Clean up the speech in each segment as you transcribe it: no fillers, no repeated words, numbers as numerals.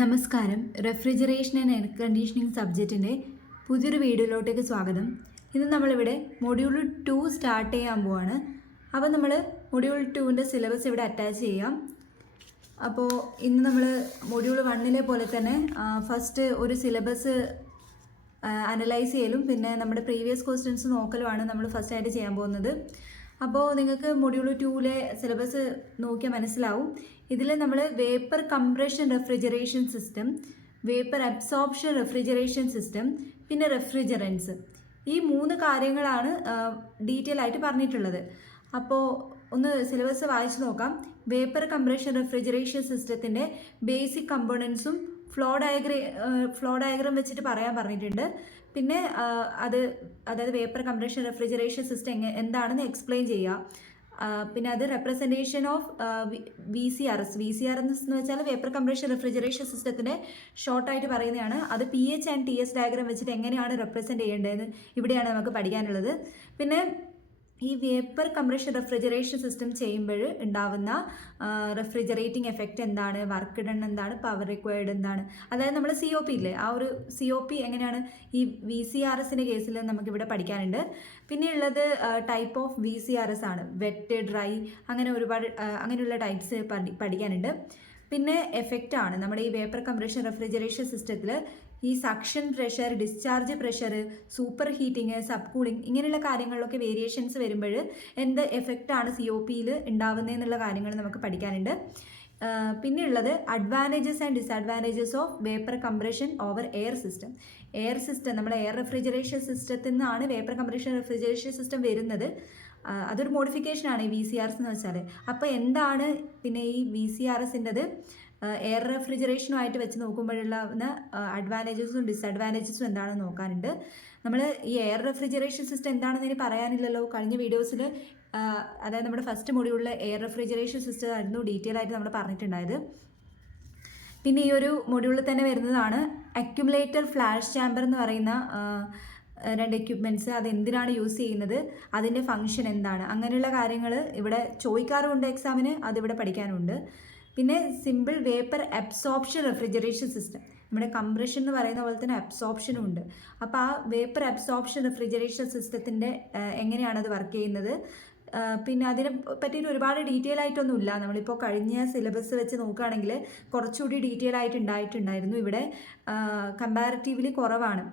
നമസ്കാരം. Refrigeration and air conditioning സബ്ജക്റ്റിൻ്റെ പുതിയൊരു വീഡിയോയിലോട്ടേക്ക് സ്വാഗതം. ഇന്ന് നമ്മളിവിടെ മൊഡ്യൂൾ 2 സ്റ്റാർട്ട് ചെയ്യാൻ പോവാണ്. അപ്പോൾ നമ്മൾ മൊഡ്യൂൾ 2ൻ്റെ സിലബസ് ഇവിടെ അറ്റാച്ച് ചെയ്യാം. അപ്പോൾ ഇന്ന് നമ്മൾ മൊഡ്യൂൾ 1ലെ പോലെ തന്നെ ഫസ്റ്റ് ഒരു സിലബസ് അനലൈസ് ചെയ്യലും പിന്നെ നമ്മുടെ പ്രീവിയസ് ക്വസ്റ്റ്യൻസ് നോക്കലുമാണ് നമ്മൾ ഫസ്റ്റ് ആയിട്ട് ചെയ്യാൻ പോകുന്നത്. അപ്പോൾ നിങ്ങൾക്ക് മൊഡ്യൂൾ 2ലെ സിലബസ് നോക്കിയാൽ മനസ്സിലാവും. ഇതിൽ നമ്മൾ vapour compression refrigeration system, vapour absorption refrigeration system, പിന്നെ റെഫ്രിജറൻസ്, ഈ 3 കാര്യങ്ങളാണ് ഡീറ്റെയിൽ ആയിട്ട് പറഞ്ഞിട്ടുള്ളത്. അപ്പോൾ ഒന്ന് സിലബസ് വായിച്ച് നോക്കാം. വേപ്പർ കംപ്രഷൻ റെഫ്രിജറേഷൻ സിസ്റ്റത്തിൻ്റെ ബേസിക് കമ്പോണൻസും ഫ്ലോ ഡയഗ്രാം വെച്ചിട്ട് പറയാൻ പറഞ്ഞിട്ടുണ്ട്. പിന്നെ അതായത് വേപ്പർ കംപ്രഷൻ റെഫ്രിജറേഷൻ സിസ്റ്റം എന്താണെന്ന് എക്സ്പ്ലെയിൻ ചെയ്യുക. പിന്നെ അത് റെപ്രസെൻറ്റേഷൻ ഓഫ് VCRS എന്ന് വെച്ചാൽ വേപ്പർ കംപ്രഷൻ റെഫ്രിജറേഷൻ സിസ്റ്റത്തിൻ്റെ ഷോർട്ടായിട്ട് പറയുന്നതാണ്. അത് PH ആൻഡ് TS ഡയഗ്രാം വെച്ചിട്ട് എങ്ങനെയാണ് റെപ്രസെൻറ്റ് ചെയ്യേണ്ടതെന്ന് ഇവിടെയാണ് നമുക്ക് പഠിക്കാനുള്ളത്. പിന്നെ ഈ വേപ്പർ കംപ്രഷൻ റെഫ്രിജറേഷൻ സിസ്റ്റം ചെയ്യുമ്പോൾ ഉണ്ടാവുന്ന റെഫ്രിജറേറ്റിംഗ് എഫക്റ്റ് എന്താണ്, വർക്ക് ഡൺ എന്താണ്, പവർ റിക്വയർഡ് എന്താണ്, അതായത് നമ്മൾ COP ഇല്ലേ, ആ ഒരു COP എങ്ങനെയാണ് ഈ VCRSൻ്റെ കേസിൽ നമുക്കിവിടെ പഠിക്കാനുണ്ട്. പിന്നെ ഉള്ളത് ടൈപ്പ് ഓഫ് VCRS ആണ്, വെറ്റ്, ഡ്രൈ, അങ്ങനെ ഒരുപാട് അങ്ങനെയുള്ള ടൈപ്സ് പഠിക്കാനുണ്ട്. പിന്നെ എഫക്റ്റ് ആണ് നമ്മുടെ ഈ വേപ്പർ കംപ്രഷൻ റെഫ്രിജറേഷൻ സിസ്റ്റത്തിൽ ഈ suction pressure, discharge pressure, super heating, sub cooling, ഇങ്ങനെയുള്ള കാര്യങ്ങളിലൊക്കെ വേരിയേഷൻസ് വരുമ്പോൾ എന്ത് എഫക്റ്റാണ് COPയിൽ ഉണ്ടാവുന്നതെന്നുള്ള കാര്യങ്ങൾ നമുക്ക് പഠിക്കാനുണ്ട്. പിന്നെ ഉള്ളത് advantages and disadvantages of vapour compression over air system. Air system, നമ്മുടെ എയർ റെഫ്രിജറേഷൻ സിസ്റ്റത്തിൽ നിന്നാണ് വേപ്പർ കംപ്രഷൻ റെഫ്രിജറേഷൻ സിസ്റ്റം വരുന്നത്. അതൊരു മോഡിഫിക്കേഷനാണ് ഈ VCRS എന്ന് വെച്ചാൽ. അപ്പോൾ എന്താണ് പിന്നെ ഈ VCRSൻ്റെത് എയർ റെഫ്രിജറേഷനുമായിട്ട് വെച്ച് നോക്കുമ്പോഴുള്ള അഡ്വാൻറ്റേജസും ഡിസഡ്വാൻറ്റേജസും എന്താണെന്ന് നോക്കാനുണ്ട്. നമ്മൾ ഈ എയർ റെഫ്രിജറേഷൻ സിസ്റ്റം എന്താണെന്ന് ഇനി പറയാനില്ലല്ലോ. കഴിഞ്ഞ വീഡിയോസിൽ അതായത് നമ്മുടെ ഫസ്റ്റ് മൊഡ്യൂളിൽ എയർ റെഫ്രിജറേഷൻ സിസ്റ്റം ആയിരുന്നു ഡീറ്റെയിൽ ആയിട്ട് നമ്മൾ പറഞ്ഞിട്ടുണ്ടായത്. പിന്നെ ഈ ഒരു മൊഡ്യൂളിൽ തന്നെ വരുന്നതാണ് അക്യുമുലേറ്റർ, ഫ്ലാഷ് ചാമ്പർ എന്ന് പറയുന്ന 2 എക്യുപ്മെൻറ്റ്സ്. അതെന്തിനാണ് യൂസ് ചെയ്യുന്നത്, അതിൻ്റെ ഫങ്ഷൻ എന്താണ്, അങ്ങനെയുള്ള കാര്യങ്ങൾ ഇവിടെ ചോദിക്കാറുമുണ്ട് എക്സാമിന്, അതിവിടെ പഠിക്കാനുണ്ട്. പിന്നെ simple vapour absorption refrigeration system, നമ്മുടെ കംപ്രഷൻ എന്ന് പറയുന്ന പോലെ തന്നെ അബ്സോർപ്ഷനും ഉണ്ട്. അപ്പോൾ ആ വേപ്പർ അബ്സോർപ്ഷൻ റെഫ്രിജറേഷൻ സിസ്റ്റത്തിൻ്റെ എങ്ങനെയാണത് വർക്ക് ചെയ്യുന്നത്, പിന്നെ അതിനെ പറ്റിയിട്ട് ഒരുപാട് ഡീറ്റെയിൽ ആയിട്ടൊന്നുമില്ല. നമ്മളിപ്പോൾ കഴിഞ്ഞ സിലബസ് വെച്ച് നോക്കുകയാണെങ്കിൽ കുറച്ചുകൂടി ഡീറ്റെയിൽ ആയിട്ട് ഉണ്ടായിട്ടുണ്ടായിരുന്നു. ഇവിടെ കമ്പാരിറ്റീവ്ലി കുറവാണ്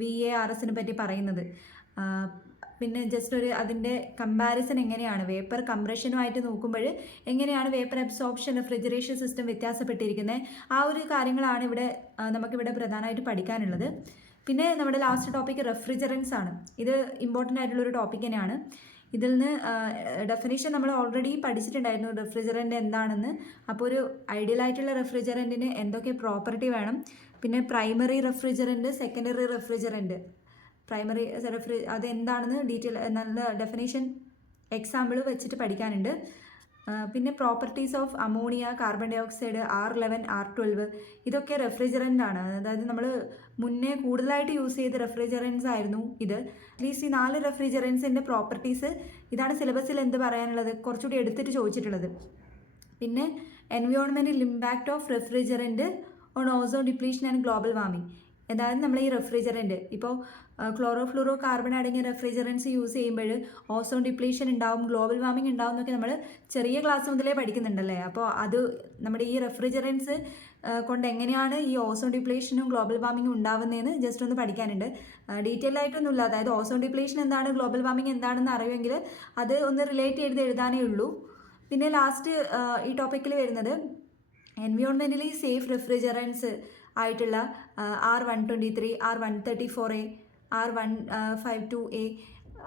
VARSനെ പറ്റി പറയുന്നത്. പിന്നെ ജസ്റ്റ് ഒരു അതിൻ്റെ കമ്പാരിസൺ എങ്ങനെയാണ് വേപ്പർ കംപ്രഷനുമായിട്ട് നോക്കുമ്പോൾ എങ്ങനെയാണ് വേപ്പർ അബ്സോർപ്ഷൻ റെഫ്രിജറേഷൻ സിസ്റ്റം വ്യത്യാസപ്പെട്ടിരിക്കുന്നത്, ആ ഒരു കാര്യങ്ങളാണ് ഇവിടെ നമുക്കിവിടെ പ്രധാനമായിട്ട് പഠിക്കാനുള്ളത്. പിന്നെ നമ്മുടെ ലാസ്റ്റ് ടോപ്പിക്ക് റെഫ്രിജറൻസ് ആണ്. ഇത് ഇമ്പോർട്ടൻ്റ് ആയിട്ടുള്ളൊരു ടോപ്പിക് തന്നെയാണ്. ഇതിൽ നിന്ന് ഡെഫിനേഷൻ നമ്മൾ ഓൾറെഡി പഠിച്ചിട്ടുണ്ടായിരുന്നു, റെഫ്രിജറൻ്റ് എന്താണെന്ന്. അപ്പോൾ ഒരു ഐഡിയൽ ആയിട്ടുള്ള റെഫ്രിജറൻറ്റിന് എന്തൊക്കെ പ്രോപ്പർട്ടി വേണം, പിന്നെ primary refrigerant, secondary refrigerant, primary അതെന്താണെന്ന് ഡീറ്റെയിൽ നല്ല ഡെഫിനേഷൻ എക്സാമ്പിൾ വെച്ചിട്ട് പഠിക്കാനുണ്ട്. പിന്നെ properties of ammonia, carbon dioxide, R11, R12, ഇതൊക്കെ റെഫ്രിജറൻ്റ് ആണ്. അതായത് നമ്മൾ മുന്നേ കൂടുതലായിട്ട് യൂസ് ചെയ്ത റെഫ്രിജറൻസ് ആയിരുന്നു ഇത്. അറ്റ്ലീസ്റ്റ് ഈ 4 റെഫ്രിജറൻസിൻ്റെ പ്രോപ്പർട്ടീസ് ഇതാണ് സിലബസിൽ എന്ത് പറയാനുള്ളത്, കുറച്ചുകൂടി എടുത്തിട്ട് ചോദിച്ചിട്ടുള്ളത്. പിന്നെ environmental impact of refrigerant on ozone depletion and global warming. അതായത് നമ്മൾ ഈ റെഫ്രിജറൻറ്റ് ഇപ്പോൾ ക്ലോറോ ഫ്ലൂറോ കാർബൺ അടങ്ങിയ റെഫ്രിജറൻസ് യൂസ് ചെയ്യുമ്പോൾ ഓസോൺ ഡിപ്ലീഷൻ ഉണ്ടാവും, ഗ്ലോബൽ വാർമിംഗ് ഉണ്ടാവും എന്നൊക്കെ നമ്മൾ ചെറിയ ക്ലാസ് മുതലേ പഠിക്കുന്നുണ്ടല്ലേ. അപ്പോൾ അത് നമ്മുടെ ഈ റെഫ്രിജറൻസ് കൊണ്ട് എങ്ങനെയാണ് ഈ ഓസോൺ ഡിപ്ലീഷനും ഗ്ലോബൽ വാർമിംഗും ഉണ്ടാവുന്നതെന്ന് ജസ്റ്റ് ഒന്ന് പഠിക്കാനുണ്ട്. ഡീറ്റെയിൽ ആയിട്ടൊന്നുമില്ല. അതായത് ഓസോൺ ഡിപ്ലീഷൻ എന്താണ്, ഗ്ലോബൽ വാർമിംഗ് എന്താണെന്ന് അറിയുമെങ്കിൽ അത് ഒന്ന് റിലേറ്റ് ചെയ്ത് എഴുതാനേ ഉള്ളൂ. പിന്നെ ലാസ്റ്റ് ഈ ടോപ്പിക്കിൽ വരുന്നത് എൻവയോൺമെൻ്റലി സേഫ് റെഫ്രിജറൻസ് ആയിട്ടുള്ള R123, R134A, R152A,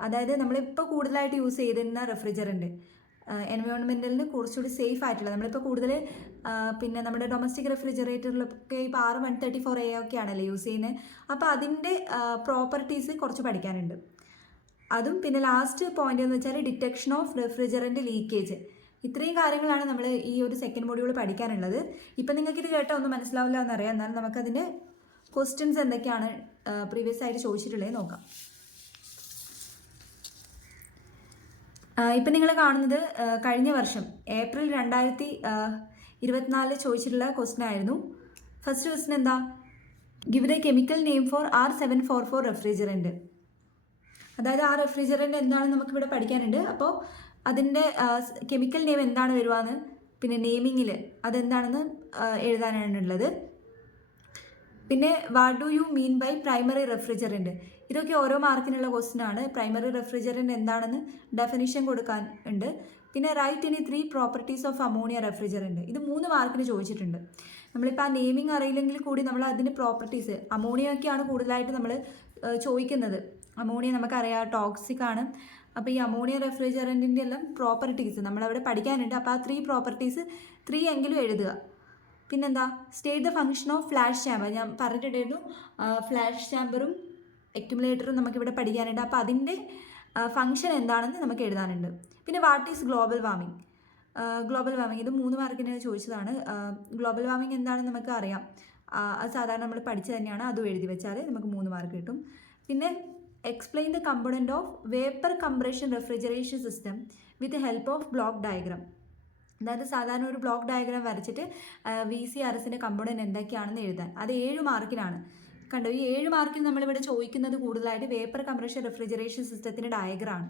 അതായത് നമ്മളിപ്പോൾ കൂടുതലായിട്ട് യൂസ് ചെയ്തിരുന്ന റെഫ്രിജറൻറ്റ് എൻവയോൺമെൻറ്റലിന് കുറച്ചുകൂടി സേഫ് ആയിട്ടുള്ള, നമ്മളിപ്പോൾ കൂടുതൽ പിന്നെ നമ്മുടെ ഡൊമസ്റ്റിക് റെഫ്രിജറേറ്ററിലൊക്കെ ഇപ്പോൾ R134A ഒക്കെ ആണല്ലോ യൂസ് ചെയ്യുന്നത്. അപ്പോൾ അതിൻ്റെ പ്രോപ്പർട്ടീസ് കുറച്ച് പഠിക്കാനുണ്ട്. അതും പിന്നെ ലാസ്റ്റ് പോയിന്റ് എന്ന് വെച്ചാൽ ഡിറ്റക്ഷൻ ഓഫ് റെഫ്രിജറൻറ്റ് ലീക്കേജ്. ഇത്രയും കാര്യങ്ങളാണ് നമ്മൾ ഈ ഒരു സെക്കൻഡ് മൊഡ്യൂൾ പഠിക്കാനുള്ളത്. ഇപ്പം നിങ്ങൾക്കിത് കേട്ടാൽ ഒന്നും മനസ്സിലാവില്ല എന്നറിയാം. എന്നാലും നമുക്കതിൻ്റെ ക്വസ്റ്റ്യൻസ് എന്തൊക്കെയാണ് പ്രീവിയസ് ആയിട്ട് ചോദിച്ചിട്ടുള്ളത് നോക്കാം. ഇപ്പം നിങ്ങൾ കാണുന്നത് കഴിഞ്ഞ വർഷം ഏപ്രിൽ 2024 ചോദിച്ചിട്ടുള്ള ക്വസ്റ്റ്യൻ ആയിരുന്നു. ഫസ്റ്റ് ക്വസ്റ്റ്യൻ എന്താ? Give the chemical name for R744 refrigerant. അതായത് ആ റെഫ്രിജറൻറ്റ് എന്താണെന്ന് നമുക്കിവിടെ പഠിക്കാനുണ്ട്. അപ്പോൾ അതിൻ്റെ കെമിക്കൽ നെയിം എന്താണ് വരുവാന്ന്, പിന്നെ നെയിമിങ്ങിൽ അതെന്താണെന്ന് എഴുതാനാണുള്ളത്. പിന്നെ what do you mean by primary refrigerant? ഇതൊക്കെ ഓരോ മാർക്കിനുള്ള ക്വസ്റ്റ്യൻ ആണ്. പ്രൈമറി റെഫ്രിജറൻറ്റ് എന്താണെന്ന് ഡെഫിനിഷൻ കൊടുക്കാൻ ഉണ്ട്. പിന്നെ റൈറ്റ് ഇനി 3 പ്രോപ്പർട്ടീസ് ഓഫ് അമോണിയ റെഫ്രിജറൻറ്റ്. ഇത് 3 മാർക്കിന് ചോദിച്ചിട്ടുണ്ട്. നമ്മളിപ്പോൾ ആ നെയിമിങ് അറിയില്ലെങ്കിൽ കൂടി നമ്മൾ അതിൻ്റെ പ്രോപ്പർട്ടീസ്, അമോണിയൊക്കെയാണ് കൂടുതലായിട്ട് നമ്മൾ ചോദിക്കുന്നത്. അമോണിയ നമുക്കറിയാം ടോക്സിക് ആണ്. അപ്പോൾ ഈ അമോണിയ റെഫ്രിജറൻറ്റിൻ്റെ എല്ലാം പ്രോപ്പർട്ടീസ് നമ്മളവിടെ പഠിക്കാനുണ്ട്. അപ്പോൾ ആ 3 പ്രോപ്പർട്ടീസ് 3 എങ്കിലും എഴുതുക. പിന്നെന്താ? State the function of flash chamber. ഞാൻ പറഞ്ഞിട്ടുണ്ടായിരുന്നു ഫ്ലാഷ് ചാമ്പറും അക്യുമുലേറ്ററും നമുക്കിവിടെ പഠിക്കാനുണ്ട്. അപ്പോൾ അതിൻ്റെ ഫംഗ്ഷൻ എന്താണെന്ന് നമുക്ക് എഴുതാനുണ്ട്. പിന്നെ what is global warming? Global warming ഇത് 3 മാർക്കിന് ചോദിച്ചതാണ്. ഗ്ലോബൽ വാർമിംഗ് എന്താണെന്ന് നമുക്ക് അറിയാം. അത് സാധാരണ നമ്മൾ പഠിച്ചു തന്നെയാണ്. അതും എഴുതി വെച്ചാൽ നമുക്ക് 3 മാർക്ക് കിട്ടും. പിന്നെ explain the component of vapour compression refrigeration system with help of block diagram. അതായത് സാധാരണ ഒരു ബ്ലോക്ക് ഡയഗ്രാം വരച്ചിട്ട് VCRSൻ്റെ കമ്പോണൻറ്റ് എന്തൊക്കെയാണെന്ന് എഴുതാൻ. അത് 7 മാർക്കിനാണ്. കണ്ടോ, ഈ 7 മാർക്കിന് നമ്മളിവിടെ ചോദിക്കുന്നത് കൂടുതലായിട്ട് വേപ്പർ കംപ്രഷൻ റെഫ്രിജറേഷൻ സിസ്റ്റത്തിൻ്റെ ഡയഗ്രാമാണ്.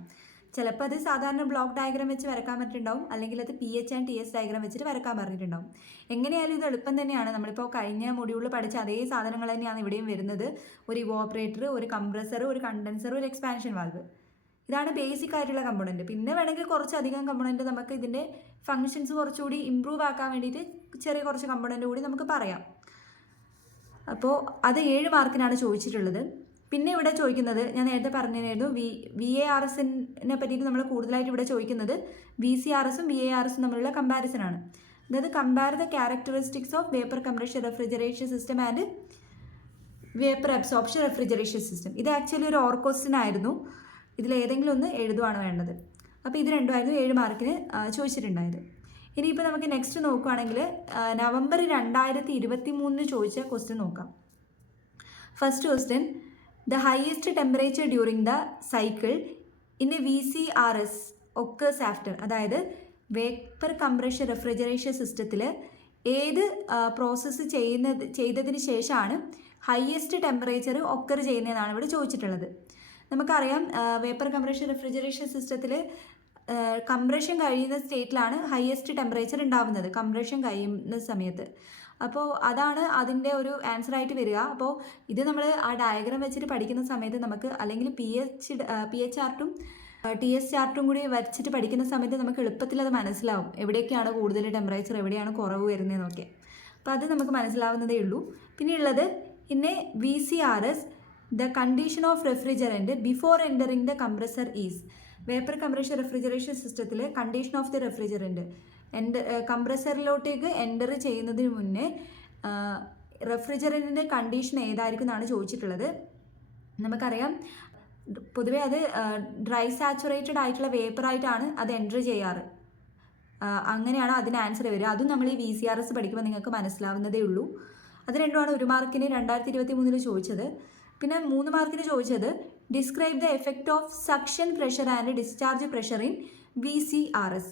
ചിലപ്പോൾ അത് സാധാരണ ബ്ലോക്ക് ഡയഗ്രാം വെച്ച് വരക്കാൻ പറ്റിയിട്ടുണ്ടാവും, അല്ലെങ്കിൽ അത് PH ആൻഡ് TS ഡയഗ്രാം വെച്ചിട്ട് വരക്കാൻ പറഞ്ഞിട്ടുണ്ടാവും. എങ്ങനെയായാലും ഇത് എളുപ്പം തന്നെയാണ്. നമ്മളിപ്പോൾ കഴിഞ്ഞ മൊഡ്യൂളിൽ പഠിച്ച അതേ സാധനങ്ങൾ തന്നെയാണ് ഇവിടെയും വരുന്നത്. ഒരു ഇവോപ്പറേറ്റർ, ഒരു കംപ്രസർ, ഒരു കണ്ടൻസർ, ഒരു എക്സ്പാൻഷൻ വാൽവ്. ഇതാണ് ബേസിക് ആയിട്ടുള്ള കമ്പോണൻറ്റ്. പിന്നെ വേണമെങ്കിൽ കുറച്ചധികം കമ്പോണൻറ്റ് നമുക്ക് ഇതിൻ്റെ ഫങ്ഷൻസ് കുറച്ചുകൂടി ഇമ്പ്രൂവ് ആക്കാൻ വേണ്ടിയിട്ട് ചെറിയ കുറച്ച് കമ്പോണൻറ്റ് കൂടി നമുക്ക് പറയാം. അപ്പോൾ അത് 7 മാർക്കിനാണ് ചോദിച്ചിട്ടുള്ളത്. പിന്നെ ഇവിടെ ചോദിക്കുന്നത് ഞാൻ നേരത്തെ പറഞ്ഞിരുന്നു VARSനെ പറ്റിയിട്ട് നമ്മൾ കൂടുതലായിട്ട് ഇവിടെ ചോദിക്കുന്നത് VCRSും VARSും തമ്മിലുള്ള കമ്പാരിസൺ ആണ്. അതായത് compare the characteristics of vapour compression refrigeration system and vapour absorption refrigeration system. ഇത് ആക്ച്വലി ഒരു ഓർ ക്വസ്റ്റ്യൻ ആയിരുന്നു. ഇതിലേതെങ്കിലും ഒന്ന് എഴുതുവാണ് വേണ്ടത്. അപ്പോൾ ഇത് രണ്ടുമായിരുന്നു 7 മാർക്കിന് ചോദിച്ചിട്ടുണ്ടായത്. ഇനിയിപ്പോൾ നമുക്ക് നെക്സ്റ്റ് നോക്കുകയാണെങ്കിൽ നവംബർ 2023 ചോദിച്ച ക്വസ്റ്റ്യൻ നോക്കാം. First question, the highest temperature during the cycle in A VCRS occurs after. അതായത് വേപ്പർ കംപ്രഷൻ റെഫ്രിജറേഷൻ സിസ്റ്റത്തിൽ ഏത് പ്രോസസ്സ് ചെയ്തതിന് ശേഷമാണ് ഹയസ്റ്റ് ടെമ്പറേച്ചർ ഒക്കർ ചെയ്യുന്നതെന്നാണ് ഇവിടെ ചോദിച്ചിട്ടുള്ളത്. നമുക്കറിയാം വേപ്പർ കംപ്രഷൻ റെഫ്രിജറേഷൻ സിസ്റ്റത്തിൽ കംപ്രഷൻ കഴിയുന്ന സ്റ്റേറ്റിലാണ് ഹയസ്റ്റ് ടെമ്പറേച്ചർ ഉണ്ടാവുന്നത്, കംപ്രഷൻ കഴിയുന്ന സമയത്ത്. അപ്പോൾ അതാണ് അതിൻ്റെ ഒരു ആൻസർ ആയിട്ട് വരിക. അപ്പോൾ ഇത് നമ്മൾ ആ ഡയഗ്രാം വെച്ചിട്ട് പഠിക്കുന്ന സമയത്ത് നമുക്ക്, അല്ലെങ്കിൽ PH ചാർട്ടും TS ചാർട്ടും കൂടി വരച്ചിട്ട് പഠിക്കുന്ന സമയത്ത് നമുക്ക് എളുപ്പത്തിൽ അത് മനസ്സിലാവും, എവിടെയൊക്കെയാണ് കൂടുതൽ ടെമ്പറേച്ചർ, എവിടെയാണ് കുറവ് വരുന്നതെന്നൊക്കെ. അപ്പോൾ അത് നമുക്ക് മനസ്സിലാവുന്നതേ ഉള്ളൂ. പിന്നെ ഉള്ളത് പിന്നെ VCRS, the condition of refrigerant before entering the compressor is. Vapour compression refrigeration സിസ്റ്റത്തിൽ കണ്ടീഷൻ ഓഫ് ദി റെഫ്രിജറൻറ്റ് കംപ്രസറിലോട്ടേക്ക് എൻ്റർ ചെയ്യുന്നതിന് മുന്നേ റെഫ്രിജറൻറ്റിൻ്റെ കണ്ടീഷൻ ഏതായിരിക്കും എന്നാണ് ചോദിച്ചിട്ടുള്ളത്. നമുക്കറിയാം പൊതുവേ അത് ഡ്രൈ സാച്ചുറേറ്റഡ് ആയിട്ടുള്ള വേപ്പറായിട്ടാണ് അത് എൻ്റർ ചെയ്യാറ്. അങ്ങനെയാണ് അതിന് ആൻസർ വരിക. അതും നമ്മൾ ഈ VCRS പഠിക്കുമ്പോൾ നിങ്ങൾക്ക് മനസ്സിലാവുന്നതേ ഉള്ളൂ. അത് രണ്ടുമാണ് 1 മാർക്കിന് 2023 ചോദിച്ചത്. പിന്നെ 3 മാർക്കിന് ചോദിച്ചത് describe the effect of suction pressure and discharge pressure in VCRS.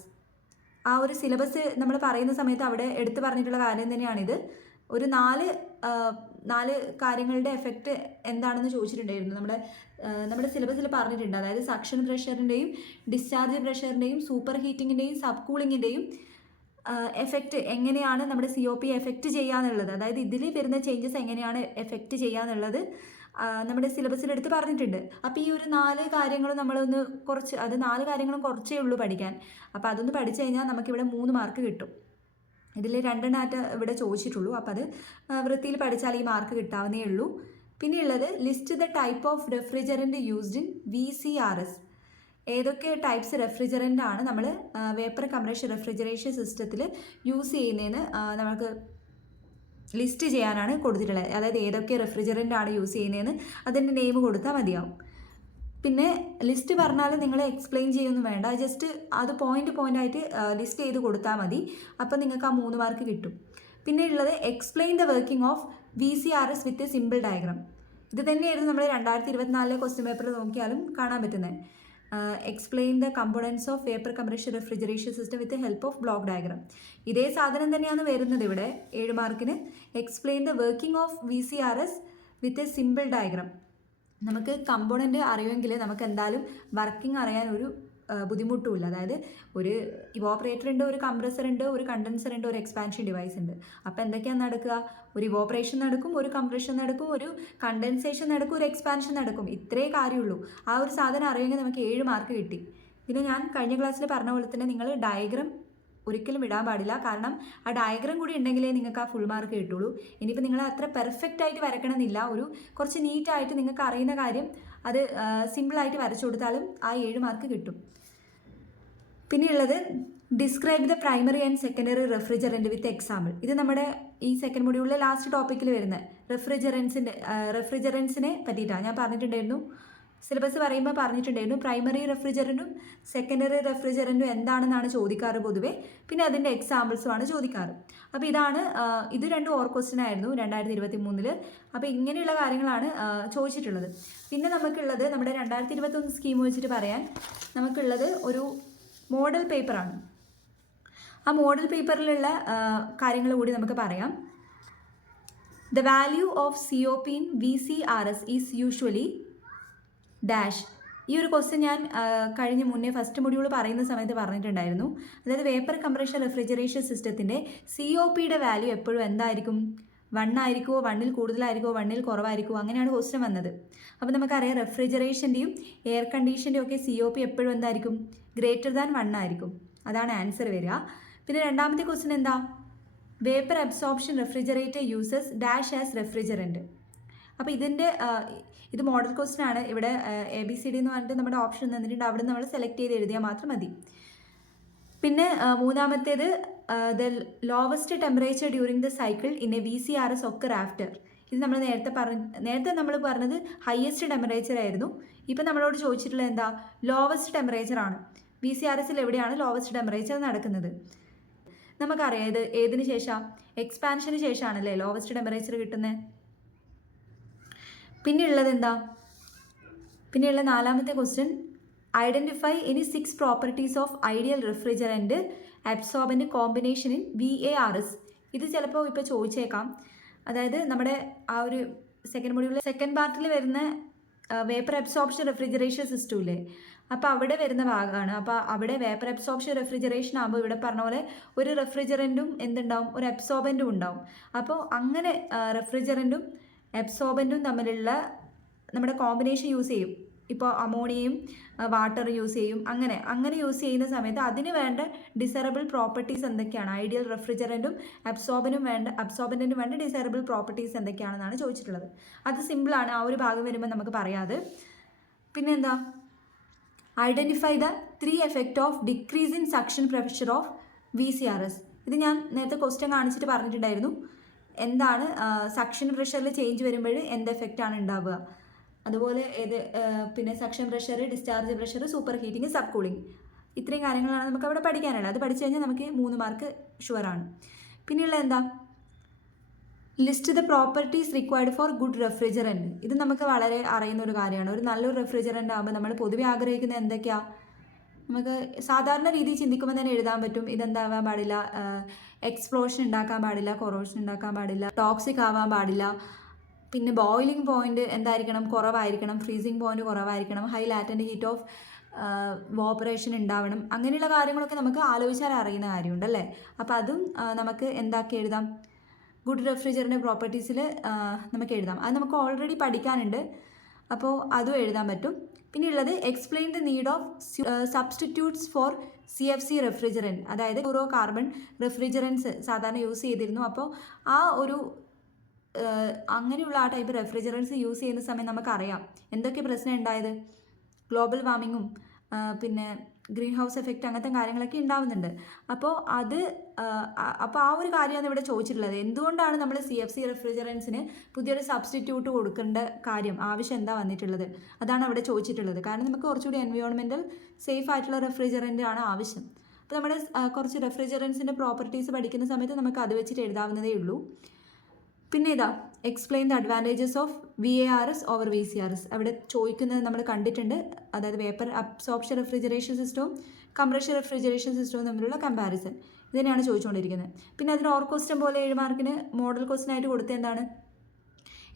ആ ഒരു സിലബസ് നമ്മൾ പറയുന്ന സമയത്ത് അവിടെ എടുത്തു പറഞ്ഞിട്ടുള്ള കാര്യം തന്നെയാണിത്. ഒരു 4 കാര്യങ്ങളുടെ എഫക്റ്റ് എന്താണെന്ന് ചോദിച്ചിട്ടുണ്ടായിരുന്നു. നമ്മുടെ സിലബസിൽ പറഞ്ഞിട്ടുണ്ട്. അതായത് സക്ഷൻ പ്രഷറിൻ്റെയും ഡിസ്ചാർജ് പ്രഷറിൻ്റെയും സൂപ്പർ ഹീറ്റിങ്ങിൻ്റെയും സബ് കൂളിങ്ങിൻ്റെയും എഫക്റ്റ് എങ്ങനെയാണ് നമ്മുടെ COP എഫക്റ്റ് ചെയ്യാന്നുള്ളത്, അതായത് ഇതിൽ വരുന്ന ചേഞ്ചസ് എങ്ങനെയാണ് എഫക്റ്റ് ചെയ്യാന്നുള്ളത് നമ്മുടെ സിലബസിൽ എടുത്ത് പറഞ്ഞിട്ടുണ്ട്. അപ്പോൾ ഈ ഒരു 4 കാര്യങ്ങളും നമ്മളൊന്ന് അത് 4 കാര്യങ്ങളും കുറച്ചേ ഉള്ളൂ പഠിക്കാൻ. അപ്പോൾ അതൊന്ന് പഠിച്ചു കഴിഞ്ഞാൽ നമുക്കിവിടെ 3 മാർക്ക് കിട്ടും. ഇതിൽ 2 ഇവിടെ ചോദിച്ചിട്ടുള്ളൂ. അപ്പോൾ അത് വൃത്തിയിൽ പഠിച്ചാൽ ഈ മാർക്ക് കിട്ടാവുന്നേ ഉള്ളൂ. പിന്നെയുള്ളത് list the type of refrigerant used in VCRS. ഏതൊക്കെ ടൈപ്സ് റെഫ്രിജറൻ്റ് ആണ് നമ്മൾ വേപ്പർ കംപ്രഷൻ റെഫ്രിജറേഷൻ സിസ്റ്റത്തിൽ യൂസ് ചെയ്യുന്നതെന്ന് നമുക്ക് ലിസ്റ്റ് ചെയ്യാനാണ് കൊടുത്തിട്ടുള്ളത്. അതായത് ഏതൊക്കെ റെഫ്രിജറൻ്റ് ആണ് യൂസ് ചെയ്യുന്നതെന്ന് അതിൻ്റെ നെയിം കൊടുത്താൽ മതിയാവും. പിന്നെ ലിസ്റ്റ് പറഞ്ഞാൽ നിങ്ങൾ എക്സ്പ്ലെയിൻ ചെയ്യൊന്നും വേണ്ട, ജസ്റ്റ് അത് പോയിൻ്റ് ആയിട്ട് ലിസ്റ്റ് ചെയ്ത് കൊടുത്താൽ മതി. അപ്പോൾ നിങ്ങൾക്ക് ആ 3 മാർക്ക് കിട്ടും. പിന്നെ ഉള്ളത് explain the working of VCRS with a simple diagram. ഇത് തന്നെയായിരുന്നു നമ്മൾ 2024 ക്വസ്റ്റ്യൻ പേപ്പറിൽ നോക്കിയാലും കാണാൻ പറ്റുന്നത്. Explain the components of vapour compression refrigeration system with help of block diagram. ഇതേ സാധനം തന്നെയാണ് വരുന്നത് ഇവിടെ 7 മാർക്കിന്. Explain the working of VCRS with a simple diagram. നമുക്ക് കമ്പോണൻ്റ് അറിയുമെങ്കിൽ നമുക്ക് എന്തായാലും വർക്കിംഗ് അറിയാൻ ഒരു ബുദ്ധിമുട്ടുമില്ല. അതായത് ഒരു ഇവോപ്പറേറ്റർ ഉണ്ട്, ഒരു കംപ്രസർ ഉണ്ട്, ഒരു കണ്ടൻസർ ഉണ്ട്, ഒരു എക്സ്പാൻഷൻ ഡിവൈസ് ഉണ്ട്. അപ്പോൾ എന്തൊക്കെയാണ് നടക്കുക? ഒരു ഇവോപ്പറേഷൻ നടക്കും, ഒരു കംപ്രഷൻ നടക്കും, ഒരു കണ്ടൻസേഷൻ നടക്കും, ഒരു എക്സ്പാൻഷൻ നടക്കും. ഇത്രേ കാര്യമുള്ളൂ. ആ ഒരു സാധനം അറിയുമെങ്കിൽ നമുക്ക് 7 മാർക്ക് കിട്ടി. പിന്നെ ഞാൻ കഴിഞ്ഞ ക്ലാസ്സിൽ പറഞ്ഞ പോലെ തന്നെ നിങ്ങൾ ഡയഗ്രാം ഒരിക്കലും ഇടാൻ പാടില്ല. കാരണം ആ ഡയഗ്രാം കൂടി ഉണ്ടെങ്കിലേ നിങ്ങൾക്ക് ആ ഫുൾ മാർക്ക് കിട്ടുള്ളൂ. ഇനിയിപ്പോൾ നിങ്ങൾ അത്ര പെർഫെക്റ്റ് ആയിട്ട് വരയ്ക്കണമെന്നില്ല. ഒരു കുറച്ച് നീറ്റായിട്ട് നിങ്ങൾക്ക് അറിയുന്ന കാര്യം അത് സിമ്പിളായിട്ട് വരച്ചു കൊടുത്താലും ആ 7 മാർക്ക് കിട്ടും. പിന്നെയുള്ളത് describe the primary and secondary refrigerant with example. ഇത് നമ്മുടെ ഈ സെക്കൻഡ് മൊഡ്യൂളിലെ ലാസ്റ്റ് ടോപ്പിക്കിൽ വരുന്ന റെഫ്രിജറൻസിനെ പറ്റിയിട്ടാണ്. ഞാൻ പറഞ്ഞിട്ടുണ്ടായിരുന്നു, സിലബസ് പറയുമ്പോൾ പറഞ്ഞിട്ടുണ്ടായിരുന്നു പ്രൈമറി റെഫ്രിജറൻറ്റും സെക്കൻഡറി റെഫ്രിജറൻറ്റും എന്താണെന്നാണ് ചോദിക്കാറ് പൊതുവേ. പിന്നെ അതിൻ്റെ എക്സാമ്പിൾസുമാണ് ചോദിക്കാറ്. അപ്പോൾ ഇത് രണ്ടും ഓർ ക്വസ്റ്റ്യൻ ആയിരുന്നു 2023. അപ്പോൾ ഇങ്ങനെയുള്ള കാര്യങ്ങളാണ് ചോദിച്ചിട്ടുള്ളത്. പിന്നെ നമുക്കുള്ളത് നമ്മുടെ 2021 സ്കീം വെച്ചിട്ട് പറയാൻ നമുക്കുള്ളത് ഒരു മോഡൽ പേപ്പറാണ്. ആ മോഡൽ പേപ്പറിലുള്ള കാര്യങ്ങൾ കൂടി നമുക്ക് പറയാം. The value of COP in VCRS is usually dash. ഈ ഒരു ക്വസ്റ്റ്യൻ ഞാൻ കഴിഞ്ഞ മുന്നേ ഫസ്റ്റ് മൊഡ്യൂൾ പറയുന്ന സമയത്ത് പറഞ്ഞിട്ടുണ്ടായിരുന്നു. അതായത് വേപ്പർ കംപ്രഷൻ റെഫ്രിജറേഷൻ സിസ്റ്റത്തിൻ്റെ COPയുടെ വാല്യൂ എപ്പോഴും എന്തായിരിക്കും? 1 ആയിരിക്കുമോ, 1ൽ കൂടുതലായിരിക്കുമോ, 1ൽ കുറവായിരിക്കുമോ, അങ്ങനെയാണ് ക്വസ്റ്റ്യൻ വന്നത്. അപ്പോൾ നമുക്കറിയാം റെഫ്രിജറേഷൻ്റെയും എയർ കണ്ടീഷൻ്റെയും ഒക്കെ COP എപ്പോഴും എന്തായിരിക്കും? ഗ്രേറ്റർ ദാൻ 1 ആയിരിക്കും. അതാണ് ആൻസർ വരിക. പിന്നെ രണ്ടാമത്തെ ക്വസ്റ്റ്യൻ എന്താ? Vapour absorption refrigerator uses dash as refrigerant. അപ്പോൾ ഇത് മോഡൽ ക്വസ്റ്റ്യൻ ആണ്. ഇവിടെ ABCD എന്ന് പറഞ്ഞിട്ട് നമ്മുടെ ഓപ്ഷൻ തന്നിട്ടുണ്ട്. അവിടെ നമ്മൾ സെലക്ട് ചെയ്ത് എഴുതിയാൽ മാത്രം മതി. പിന്നെ മൂന്നാമത്തേത് the lowest temperature during the cycle in A VCRS occur after. ഇത് നമ്മൾ നേരത്തെ നമ്മൾ പറഞ്ഞത് ഹയസ്റ്റ് ടെമ്പറേച്ചർ ആയിരുന്നു. ഇപ്പം നമ്മളോട് ചോദിച്ചിട്ടുള്ളത് എന്താ? ലോവസ്റ്റ് ടെമ്പറേച്ചർ ആണ്. VCRSൽ എവിടെയാണ് ലോവസ്റ്റ് ടെമ്പറേച്ചർ നടക്കുന്നത്? നമുക്കറിയാം ഇത് ഏതിന് ശേഷം? എക്സ്പാൻഷന് ശേഷമാണല്ലേ ലോവസ്റ്റ് ടെമ്പറേച്ചർ കിട്ടുന്നത്. പിന്നെയുള്ള നാലാമത്തെ question identify any 6 properties of ideal refrigerant absorbent combination in VARS. ഇത് ചിലപ്പോൾ ഇപ്പോൾ ചോദിച്ചേക്കാം. അതായത് നമ്മുടെ ആ ഒരു സെക്കൻഡ് മൊഡ്യൂളിലെ സെക്കൻഡ് പാർട്ടിൽ വരുന്ന വേപ്പർ അബ്സോർപ്ഷൻ റെഫ്രിജറേഷൻ സിസ്റ്റം ഇല്ലേ, അപ്പോൾ അവിടെ വരുന്ന ഭാഗമാണ്. അപ്പോൾ അവിടെ വേപ്പർ അബ്സോർപ്ഷൻ റെഫ്രിജറേഷൻ ആകുമ്പോൾ ഇവിടെ പറഞ്ഞ പോലെ ഒരു റെഫ്രിജറൻറ്റും എന്തുണ്ടാവും? ഒരു അബ്സോർബൻറ്റും ഉണ്ടാവും. അപ്പോൾ അങ്ങനെ റെഫ്രിജറൻറ്റും അബ്സോർബൻറ്റും തമ്മിലുള്ള നമ്മുടെ കോമ്പിനേഷൻ യൂസ് ചെയ്യും. ഇപ്പോൾ അമോണിയയും വാട്ടർ യൂസ് ചെയ്യും. അങ്ങനെ യൂസ് ചെയ്യുന്ന സമയത്ത് അതിന് വേണ്ട ഡിസൈറബിൾ പ്രോപ്പർട്ടീസ് എന്തൊക്കെയാണ്? ഐഡിയൽ റെഫ്രിജറൻറ്റും അബ്സോർബൻറ്റിനും വേണ്ട ഡിസൈറബിൾ പ്രോപ്പർട്ടീസ് എന്തൊക്കെയാണെന്നാണ് ചോദിച്ചിട്ടുള്ളത്. അത് സിമ്പിളാണ്. ആ ഒരു ഭാഗം വരുമ്പോൾ നമുക്ക് പറയാതെ. പിന്നെന്താ? Identify the 3 effect of decrease in suction pressure of VCRS. ഇത് ഞാൻ നേരത്തെ ക്വസ്റ്റ്യൻ കാണിച്ചിട്ട് പറഞ്ഞിട്ടുണ്ടായിരുന്നു. എന്താണ് സക്ഷൻ പ്രഷറിൽ ചേഞ്ച് വരുമ്പോൾ എന്ത് എഫക്റ്റാണ് ഉണ്ടാവുക? അതുപോലെ പിന്നെ suction pressure, discharge pressure, super heating, sub cooling, ഇത്രയും കാര്യങ്ങളാണ് നമുക്ക് അവിടെ പഠിക്കാനുള്ളത്. അത് പഠിച്ചു കഴിഞ്ഞാൽ നമുക്ക് 3 മാർക്ക് ഷുവറാണ്. പിന്നെയുള്ള എന്താ? List the properties required for good refrigerant. ഇത് നമുക്ക് വളരെ അറിയുന്ന ഒരു കാര്യമാണ്. ഒരു നല്ലൊരു റെഫ്രിജറൻ്റ് ആകുമ്പോൾ നമ്മൾ പൊതുവെ ആഗ്രഹിക്കുന്നത് എന്തൊക്കെയാണ്? നമുക്ക് സാധാരണ രീതിയിൽ ചിന്തിക്കുമ്പോൾ തന്നെ എഴുതാൻ പറ്റും. ഇതെന്താവാൻ പാടില്ല? എക്സ്പ്ലോഷൻ ഉണ്ടാക്കാൻ പാടില്ല, കൊറോഷൻ ഉണ്ടാക്കാൻ പാടില്ല, ടോക്സിക് ആവാൻ പാടില്ല. പിന്നെ ബോയിലിംഗ് പോയിന്റ് എന്തായിരിക്കണം? കുറവായിരിക്കണം. ഫ്രീസിങ് പോയിന്റ് കുറവായിരിക്കണം. ഹൈ ലാറ്റൻ്റ് ഹീറ്റ് ഓഫ് വോപ്പറേഷൻ ഉണ്ടാവണം. അങ്ങനെയുള്ള കാര്യങ്ങളൊക്കെ നമുക്ക് ആലോചിച്ചാൽ അറിയുന്ന കാര്യമുണ്ടല്ലേ. അപ്പോൾ അതും നമുക്ക് എന്താക്കി എഴുതാം? ഗുഡ് റെഫ്രിജറൻ്റ് പ്രോപ്പർട്ടീസിൽ നമുക്ക് എഴുതാം. അത് നമുക്ക് ഓൾറെഡി പഠിക്കാനുണ്ട്. അപ്പോൾ അതും എഴുതാൻ പറ്റും. പിന്നെ ഉള്ളത് explain the need of substitutes for CFC refrigerant. അതായത് ഫ്ലൂറോ കാർബൺ റെഫ്രിജറൻസ് സാധാരണ യൂസ് ചെയ്തിരുന്നു. അപ്പോൾ ആ ഒരു അങ്ങനെയുള്ള ആ ടൈപ്പ് റെഫ്രിജറൻസ് യൂസ് ചെയ്യുന്ന സമയം നമുക്കറിയാം എന്തൊക്കെ പ്രശ്നം ഉണ്ടായത്. ഗ്ലോബൽ വാർമിങ്ങും പിന്നെ ഗ്രീൻ ഹൗസ് എഫക്റ്റ് അങ്ങനത്തെ കാര്യങ്ങളൊക്കെ ഉണ്ടാവുന്നുണ്ട്. അപ്പോൾ ആ ഒരു കാര്യമാണ് ഇവിടെ ചോദിച്ചിട്ടുള്ളത്. എന്തുകൊണ്ടാണ് നമ്മൾ CFC റെഫ്രിജറൻസിന് പുതിയൊരു സബ്സ്റ്റിറ്റ്യൂട്ട് കൊടുക്കേണ്ട ആവശ്യം എന്താ വന്നിട്ടുള്ളത്? അതാണ് അവിടെ ചോദിച്ചിട്ടുള്ളത്. കാരണം നമുക്ക് കുറച്ചുകൂടി എൻവയോൺമെൻറ്റൽ സേഫ് ആയിട്ടുള്ള റെഫ്രിജറൻ്റ് ആണ് ആവശ്യം. അപ്പോൾ നമ്മുടെ കുറച്ച് റെഫ്രിജറൻസിൻ്റെ പ്രോപ്പർട്ടീസ് പഠിക്കുന്ന സമയത്ത് നമുക്ക് അത് വെച്ചിട്ട് എഴുതാവുന്നതേ ഉള്ളൂ. പിന്നെ ഇതാ explain the advantages of VARS over VCRS. അവിടെ ചോദിക്കുന്നത് നമ്മൾ കണ്ടിട്ടുണ്ട്, അതായത് വേപ്പർ അബ്സോർപ്ഷൻ റെഫ്രിജറേഷൻ സിസ്റ്റവും കംപ്രഷൻ റെഫ്രിജറേഷൻ സിസ്റ്റവും തമ്മിലുള്ള കമ്പാരിസൺ. ഇതിനെയാണ് ചോദിച്ചുകൊണ്ടിരിക്കുന്നത്. പിന്നെ അതിന് ഓർ ക്വസ്റ്റ്യൻ പോലെ 7 മാർക്കിന് മോഡൽ ക്വസ്റ്റ്യൻ ആയിട്ട് കൊടുത്തത് എന്താണ്?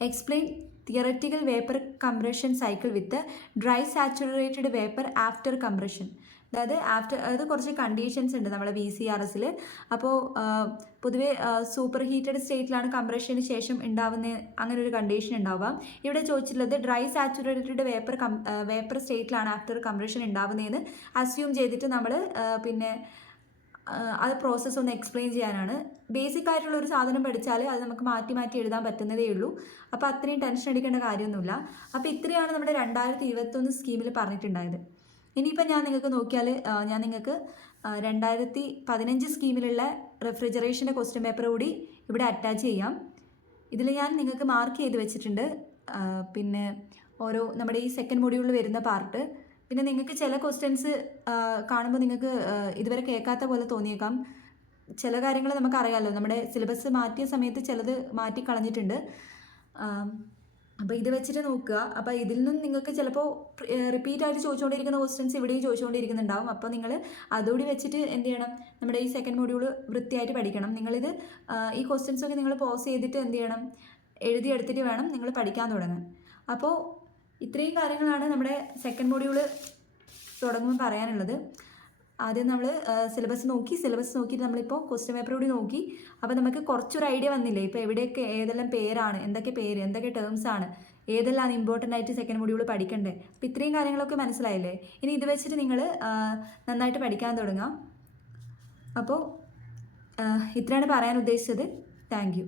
Explain theoretical vapour compression cycle with dry saturated vapour after compression. അതായത് കുറച്ച് കണ്ടീഷൻസ് ഉണ്ട് നമ്മുടെ VCRSൽ. അപ്പോൾ പൊതുവേ സൂപ്പർ ഹീറ്റഡ് സ്റ്റേറ്റിലാണ് കംപ്രഷന് ശേഷം ഉണ്ടാവുന്ന അങ്ങനെ ഒരു കണ്ടീഷൻ ഉണ്ടാവാം. ഇവിടെ ചോദിച്ചിട്ടുള്ളത് ഡ്രൈ സാച്ചുറേറ്റഡ് വേപ്പർ സ്റ്റേറ്റിലാണ് ആഫ്റ്റർ കംപ്രഷൻ ഉണ്ടാവുന്നതെന്ന് അസ്യൂം ചെയ്തിട്ട് നമ്മൾ പിന്നെ അത് പ്രോസസ്സ് ഒന്ന് എക്സ്പ്ലെയിൻ ചെയ്യാനാണ്. ബേസിക് ആയിട്ടുള്ള ഒരു സാധനം പഠിച്ചാൽ അത് നമുക്ക് മാറ്റി മാറ്റി എഴുതാൻ പറ്റുന്നതേ ഉള്ളൂ. അപ്പോൾ അത്രയും ടെൻഷൻ അടിക്കേണ്ട കാര്യമൊന്നുമില്ല. അപ്പോൾ ഇത്രയാണ് നമ്മുടെ 2021 സ്കീമിൽ പറഞ്ഞിട്ടുണ്ടായത്. ഇനിയിപ്പോൾ ഞാൻ നിങ്ങൾക്ക് 2015 സ്കീമിലുള്ള റെഫ്രിജറേഷൻ്റെ ക്വസ്റ്റ്യൻ പേപ്പർ കൂടി ഇവിടെ അറ്റാച്ച് ചെയ്യാം. ഇതിൽ ഞാൻ നിങ്ങൾക്ക് മാർക്ക് ചെയ്ത് വെച്ചിട്ടുണ്ട്. പിന്നെ ഓരോ നമ്മുടെ ഈ സെക്കൻഡ് മൊഡ്യൂളിൽ വരുന്ന പാർട്ട്. പിന്നെ നിങ്ങൾക്ക് ചില ക്വസ്റ്റ്യൻസ് കാണുമ്പോൾ നിങ്ങൾക്ക് ഇതുവരെ കേൾക്കാത്ത പോലെ തോന്നിയേക്കാം. ചില കാര്യങ്ങൾ നമുക്കറിയാമല്ലോ, നമ്മുടെ സിലബസ് മാറ്റിയ സമയത്ത് ചിലത് മാറ്റി കളഞ്ഞിട്ടുണ്ട്. അപ്പോൾ ഇത് വെച്ചിട്ട് നോക്കുക. അപ്പോൾ ഇതിൽ നിന്നും നിങ്ങൾക്ക് ചിലപ്പോൾ റിപ്പീറ്റായിട്ട് ചോദിച്ചുകൊണ്ടിരിക്കുന്ന ക്വസ്റ്റ്യൻസ് ഇവിടെയും ചോദിച്ചുകൊണ്ടിരിക്കുന്നുണ്ടാവും. അപ്പോൾ നിങ്ങൾ അതുകൂടി വെച്ചിട്ട് എന്ത് ചെയ്യണം, നമ്മുടെ ഈ സെക്കൻഡ് മൊഡ്യൂൾ വൃത്തിയായിട്ട് പഠിക്കണം. നിങ്ങളിത് ഈ ക്വസ്റ്റ്യൻസൊക്കെ നിങ്ങൾ പോസ് ചെയ്തിട്ട് എന്ത് ചെയ്യണം, എഴുതിയെടുത്തിട്ട് വേണം നിങ്ങൾ പഠിക്കാൻ തുടങ്ങാൻ. അപ്പോൾ ഇത്രയും കാര്യങ്ങളാണ് നമ്മുടെ സെക്കൻഡ് മൊഡ്യൂൾ തുടങ്ങുമ്പോൾ പറയാനുള്ളത്. ആദ്യം നമ്മൾ സിലബസ് നോക്കിയിട്ട് നമ്മളിപ്പോൾ ക്വസ്റ്റ്യൻ പേപ്പർ കൂടി നോക്കി. അപ്പോൾ നമുക്ക് കുറച്ചൊരു ഐഡിയ വന്നില്ലേ, ഇപ്പോൾ എവിടെയൊക്കെ ഏതെല്ലാം പേരാണ്, എന്തൊക്കെ ടേംസ് ആണ്, ഏതെല്ലാം ഇമ്പോർട്ടൻ്റ് ആയിട്ട് സെക്കൻഡ് മൊഡ്യൂൾ പഠിക്കണ്ടേ. അപ്പോൾ ഇത്രയും കാര്യങ്ങളൊക്കെ മനസ്സിലായില്ലേ. ഇനി ഇത് വെച്ചിട്ട് നിങ്ങൾ നന്നായിട്ട് പഠിക്കാൻ തുടങ്ങാം. അപ്പോൾ ഇത്രയാണ് പറയാൻ ഉദ്ദേശിച്ചത്. Thank you.